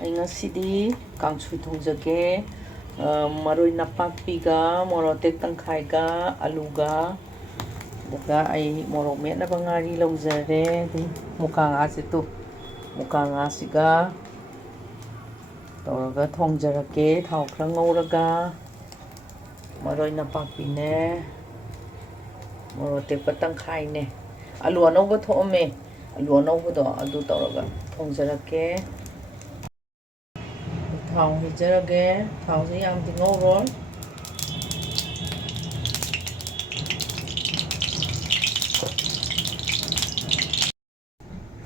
ꯑꯩ ꯉꯁꯤꯗꯤ ꯀꯥꯡꯁꯣꯏ ꯊꯣꯡꯖꯒꯦ ꯃꯔꯣꯏ ꯅꯄꯥꯛꯄꯤꯒ ꯃꯣꯔꯣꯛ ꯑꯇꯦꯛ ꯇꯪꯈꯥꯏꯒ ꯑꯂꯨꯒ ꯑꯗꯨꯒ ꯑꯩ ꯃꯣꯔꯣꯛ ꯃꯦꯠꯅꯕ ꯉꯥꯔꯤ ꯂꯧꯖꯔꯦ ꯑꯗꯩ ꯃꯨꯀꯥ ꯉꯥꯁꯦ ꯃꯨꯀꯥ ꯉꯥꯁꯤꯒ ꯇꯧꯔꯒ ꯊꯣꯡꯖꯔꯛꯀꯦ ꯊꯥꯎ ꯈꯔ ꯉꯧꯔꯒ ꯃꯔꯣꯏ ꯅꯄꯥꯛꯄꯤꯅꯦ ꯃꯣꯔꯣꯛ ꯑꯇꯦꯛꯄ ꯇꯪꯈꯥꯏꯅꯦ ꯑꯂꯨ ꯑꯅꯧꯕ ꯊꯣꯛꯑꯝꯃꯦ ꯑꯂꯨ ꯑꯅꯧꯕꯗꯣ ꯑꯗꯨ ꯇꯧꯔꯒ ꯊꯣꯡꯖꯔꯛꯀꯦ ꯊꯥꯎ ꯍꯩꯖꯔꯒꯦ ꯊꯥꯎꯁꯦ ꯌꯥꯝꯗꯤ ꯉꯧꯔꯣꯏ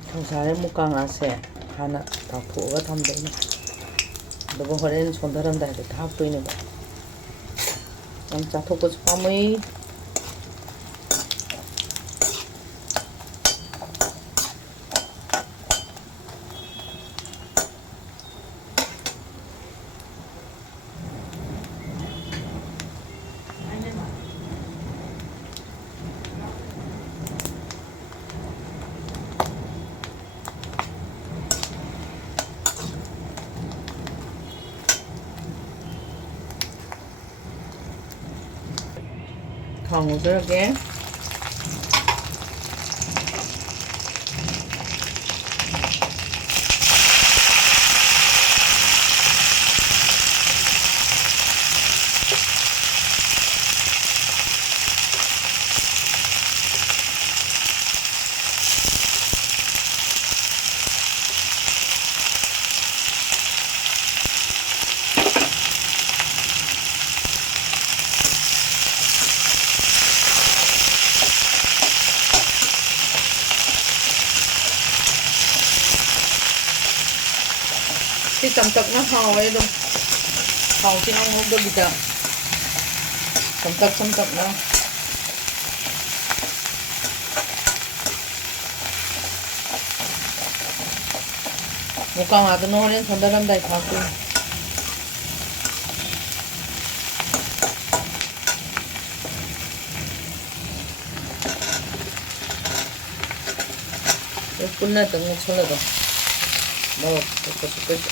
ꯊꯣꯡꯁꯥꯔꯦ ꯃꯨꯀꯥ ꯉꯥꯁꯦ ꯍꯥꯟꯅ ꯇꯥꯎꯊꯣꯛꯑꯒ ꯊꯝꯗꯣꯏꯅꯦ ꯑꯗꯨꯒ ꯍꯣꯔꯦꯟ ꯁꯣꯟꯊꯔꯝꯗꯥꯏꯗ ꯊꯥꯛꯇꯣꯏꯅꯦꯕ ꯌꯥꯝ ꯆꯥꯊꯣꯛꯄꯁꯨ ꯄꯥꯝꯃꯨꯏ ꯊꯥꯎ ꯉꯧꯖꯔꯒꯦ ꯁꯤ ꯆꯝꯇꯛꯅ ꯍꯥꯎꯋꯦ ꯑꯗꯨꯝ ꯊꯥꯎꯁꯤ ꯉꯧꯗꯕꯤꯗ ꯆꯝꯇꯛꯅ ꯃꯨꯀꯥ ꯉꯥꯗꯨꯅ ꯍꯣꯔꯦꯟ ꯁꯣꯟꯊꯔꯝꯗꯥꯏ ꯊꯥꯛꯇꯣꯏꯅꯤ ꯄꯨꯟꯅ ꯇꯪ ꯉꯧꯁꯜꯂꯒ ꯃꯣꯔꯣꯛ ꯇꯦꯛꯄꯁꯨ ꯀꯩꯁꯨ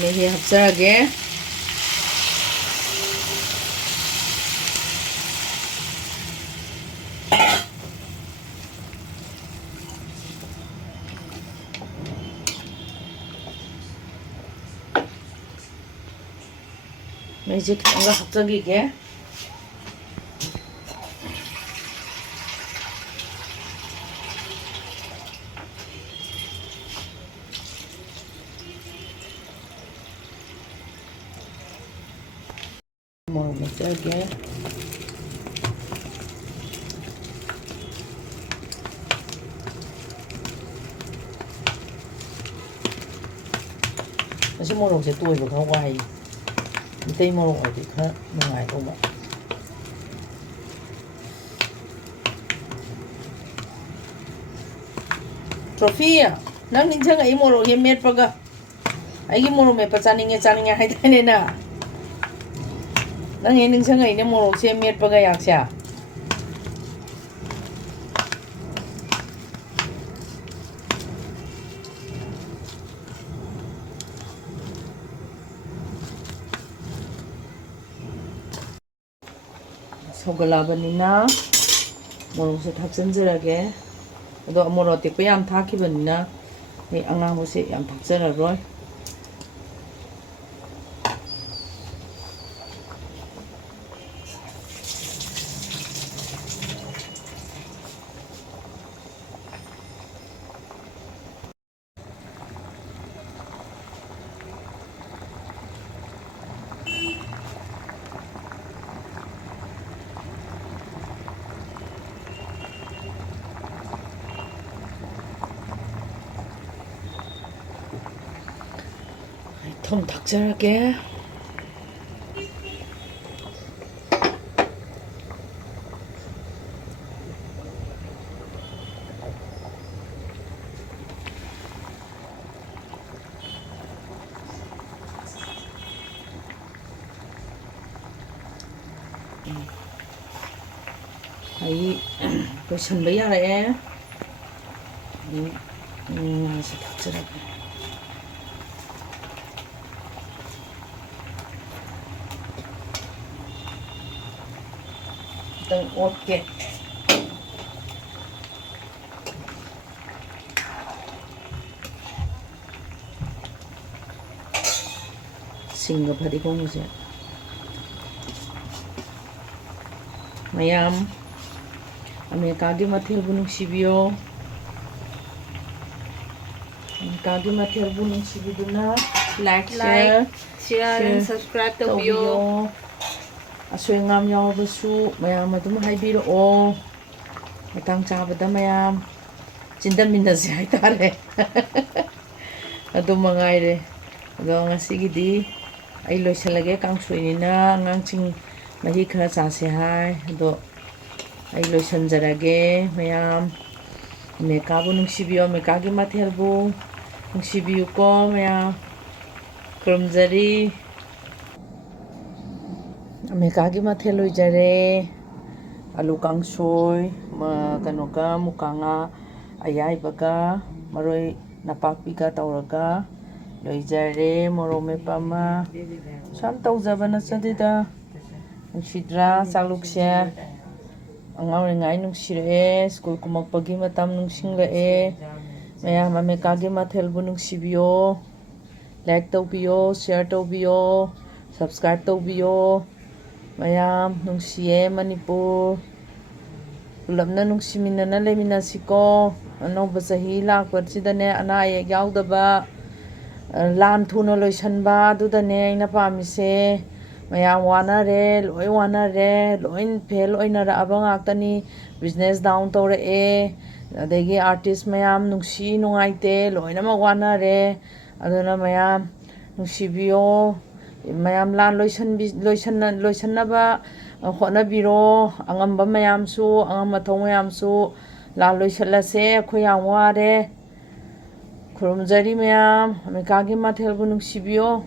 ꯃꯍꯤ ꯍꯥꯞꯆꯔꯒꯦ ꯃꯍꯤꯁꯦ ꯈꯤꯇꯪꯒ ꯍꯥꯞꯆꯈꯤꯒꯦ ꯃꯣꯔꯣꯛ ꯃꯦꯠꯆꯔꯒꯦ ꯃꯁꯤ ꯃꯣꯔꯣꯛꯁꯦ ꯇꯣꯏꯕ ꯈꯔ ꯋꯥꯏ ꯃꯩꯇꯩ ꯃꯣꯔꯣꯛ ꯑꯣꯏꯔꯗꯤ ꯈꯔ ꯅꯨꯡꯉꯥꯏꯗꯧꯕ ꯇ꯭ꯔꯣꯐꯤ ꯅꯪ ꯅꯤꯡꯁꯤꯡꯉꯛꯏ ꯃꯣꯔꯣꯛ ꯍꯦꯛ ꯃꯦꯠꯄꯒ ꯑꯩꯒꯤ ꯃꯣꯔꯣꯛ ꯃꯦꯠꯄ ꯆꯥꯅꯤꯡꯉꯦ ꯍꯥꯏꯗꯥꯏꯅꯦ ꯅꯪ ꯍꯦꯛ ꯅꯤꯡꯁꯤꯡꯉꯛꯏꯅꯦ ꯃꯣꯔꯣꯛꯁꯦ ꯃꯦꯠꯄꯒ ꯌꯥꯛꯁꯦ ꯁꯧꯒꯠꯂꯛꯑꯕꯅꯤꯅ ꯃꯣꯔꯣꯛꯁꯦ ꯊꯥꯛꯆꯤꯟꯖꯔꯒꯦ ꯑꯗꯣ ꯃꯣꯔꯣꯛ ꯑꯇꯦꯛꯄ ꯌꯥꯝ ꯊꯥꯛꯈꯤꯕꯅꯤꯅ ꯑꯩ ꯑꯉꯥꯡꯕꯁꯦ ꯌꯥꯝ ꯊꯥꯛꯆꯔꯔꯣꯏ ꯊꯨꯝ ꯊꯥꯛꯆꯔꯒꯦ. ꯑꯩ ꯂꯣꯏꯁꯟꯕ ꯌꯥꯔꯛꯑꯦ. ꯉꯥꯁꯤ ꯊꯥꯛꯆꯔꯒꯦ. ꯈꯤꯇꯪ ꯑꯣꯠꯀꯦ. ꯁꯤꯡꯒ ꯐꯗꯤꯒꯣꯝꯒꯁꯦ ꯃꯌꯥꯝ ꯑꯃꯦꯔꯤꯀꯥꯒꯤ ꯃꯊꯦꯜꯕꯨ ꯅꯨꯡꯁꯤꯕꯤꯌꯣ. ꯑꯃꯦꯔꯤꯀꯥꯒꯤ ꯃꯊꯦꯜꯕꯨ ꯅꯨꯡꯁꯤꯕꯤꯗꯨꯅ ꯂꯥꯏꯛ share and subscribe ꯇꯧꯕꯤꯌꯣ. ꯑꯁꯣꯏ ꯑꯉꯥꯝ ꯌꯥꯎꯔꯕꯁꯨ ꯃꯌꯥꯝ ꯑꯗꯨꯝ ꯍꯥꯏꯕꯤꯔꯛꯑꯣ. ꯃꯇꯥꯡ ꯆꯥꯕꯗ ꯃꯌꯥꯝ ꯆꯤꯟꯗꯃꯤꯟꯅꯁꯦ ꯍꯥꯏꯇꯥꯔꯦ. ꯑꯗꯨ ꯃꯉꯥꯏꯔꯦ. ꯑꯗꯣ ꯉꯁꯤꯒꯤꯗꯤ ꯑꯩ ꯂꯣꯏꯁꯤꯜꯂꯒꯦ. ꯀꯥꯡꯁꯣꯏꯅꯤꯅ ꯑꯉꯥꯡꯁꯤꯡ ꯃꯍꯤ ꯈꯔ ꯆꯥꯁꯦ ꯍꯥꯏ. ꯑꯗꯣ ꯑꯩ ꯂꯣꯏꯁꯤꯟꯖꯔꯒꯦ. ꯃꯌꯥꯝ ꯑꯃꯦꯔꯤꯀꯥꯕꯨ ꯅꯨꯡꯁꯤꯕꯤꯌꯣ. ꯑꯃꯦꯔꯤꯀꯥꯒꯤ ꯃꯊꯦꯜꯕꯨ ꯅꯨꯡꯁꯤꯕꯤꯌꯨꯀꯣ ꯃꯌꯥꯝ. ꯈꯨꯔꯨꯝꯖꯔꯤ. ꯑꯃꯦꯔꯤꯀꯥꯒꯤ ꯃꯊꯦꯜ ꯂꯣꯏꯖꯔꯦ. ꯑꯂꯨ ꯀꯥꯡꯁꯣꯏ ꯀꯩꯅꯣꯒ ꯃꯨꯀꯥ ꯉꯥ ꯑꯌꯥꯏꯕꯒ ꯃꯔꯣꯏ ꯅꯄꯥꯛꯄꯤꯒ ꯇꯧꯔꯒ ꯂꯣꯏꯖꯔꯦ. ꯃꯣꯔꯣꯛ ꯃꯦꯠꯄ ꯑꯃ. ꯁꯨꯝ ꯇꯧꯖꯕ ꯅꯠꯆꯗꯦꯗ. ꯅꯨꯡꯁꯤꯗ꯭ꯔꯥ ꯆꯥꯛꯂꯨꯛꯁꯦ? ꯑꯉꯥꯡ ꯑꯣꯏꯔꯤꯉꯥꯏ ꯅꯨꯡꯁꯤꯔꯛꯑꯦ. ꯁ꯭ꯀꯨꯜ ꯀꯨꯝꯃꯛꯄꯒꯤ ꯃꯇꯝ ꯅꯤꯡꯁꯤꯡꯂꯛꯑꯦ. ꯃꯌꯥꯝ ꯑꯃꯦꯔꯤꯀꯥꯒꯤ ꯃꯊꯦꯜꯕꯨ ꯅꯨꯡꯁꯤꯕꯤꯌꯣ. ꯂꯥꯏꯛ ꯇꯧꯕꯤꯌꯣ, ꯁꯤꯌꯔ ꯇꯧꯕꯤꯌꯣ, ꯁꯕꯁꯀ꯭ꯔꯥꯏꯕ ꯇꯧꯕꯤꯌꯣ. ꯃꯌꯥꯝ ꯅꯨꯡꯁꯤꯌꯦ ꯃꯅꯤꯄꯨꯔ. ꯄꯨꯂꯞꯅ ꯅꯨꯡꯁꯤꯃꯤꯟꯅꯅ ꯂꯩꯃꯤꯟꯅꯁꯤꯀꯣ. ꯑꯅꯧꯕ ꯆꯍꯤ ꯂꯥꯛꯄꯁꯤꯗꯅꯦ ꯑꯅꯥ ꯑꯌꯦꯛ ꯌꯥꯎꯗꯕ, ꯂꯥꯟ ꯊꯨꯅ ꯂꯣꯏꯁꯟꯕ, ꯑꯗꯨꯗꯅꯦ ꯑꯩꯅ ꯄꯥꯝꯃꯤꯁꯦ. ꯃꯌꯥꯝ ꯋꯥꯅꯔꯦ, ꯂꯣꯏ ꯋꯥꯅꯔꯦ, ꯂꯣꯏ ꯐꯦꯜ ꯑꯣꯏꯅꯔꯛꯑꯕ ꯉꯥꯛꯇꯅꯤ. ꯕꯤꯖꯤꯅꯦꯁ ꯗꯥꯎꯟ ꯇꯧꯔꯛꯑꯦ. ꯑꯗꯒꯤ ꯑꯥꯔꯇꯤꯁ ꯃꯌꯥꯝ ꯅꯨꯡꯁꯤ ꯅꯨꯡꯉꯥꯏꯇꯦ, ꯂꯣꯏꯅꯃꯛ ꯋꯥꯅꯔꯦ. ꯑꯗꯨꯅ ꯃꯌꯥꯝ ꯅꯨꯡꯁꯤꯕꯤꯌꯣ. ꯃꯌꯥꯝ ꯂꯥꯟ ꯂꯣꯏꯁꯟꯅꯕ ꯍꯣꯠꯅꯕꯤꯔꯣ. ꯑꯉꯝꯕ ꯃꯌꯥꯝꯁꯨ, ꯑꯉꯝ ꯑꯊꯧ ꯃꯌꯥꯝꯁꯨ ꯂꯥꯟ ꯂꯣꯏꯁꯜꯂꯁꯦ. ꯑꯩꯈꯣꯏ ꯌꯥꯝ ꯋꯥꯔꯦ. ꯈꯨꯔꯨꯝꯖꯔꯤ ꯃꯌꯥꯝ. ꯑꯃꯦꯔꯤꯀꯥꯒꯤ ꯃꯊꯦꯜꯕꯨ ꯅꯨꯡꯁꯤꯕꯤꯌꯣ.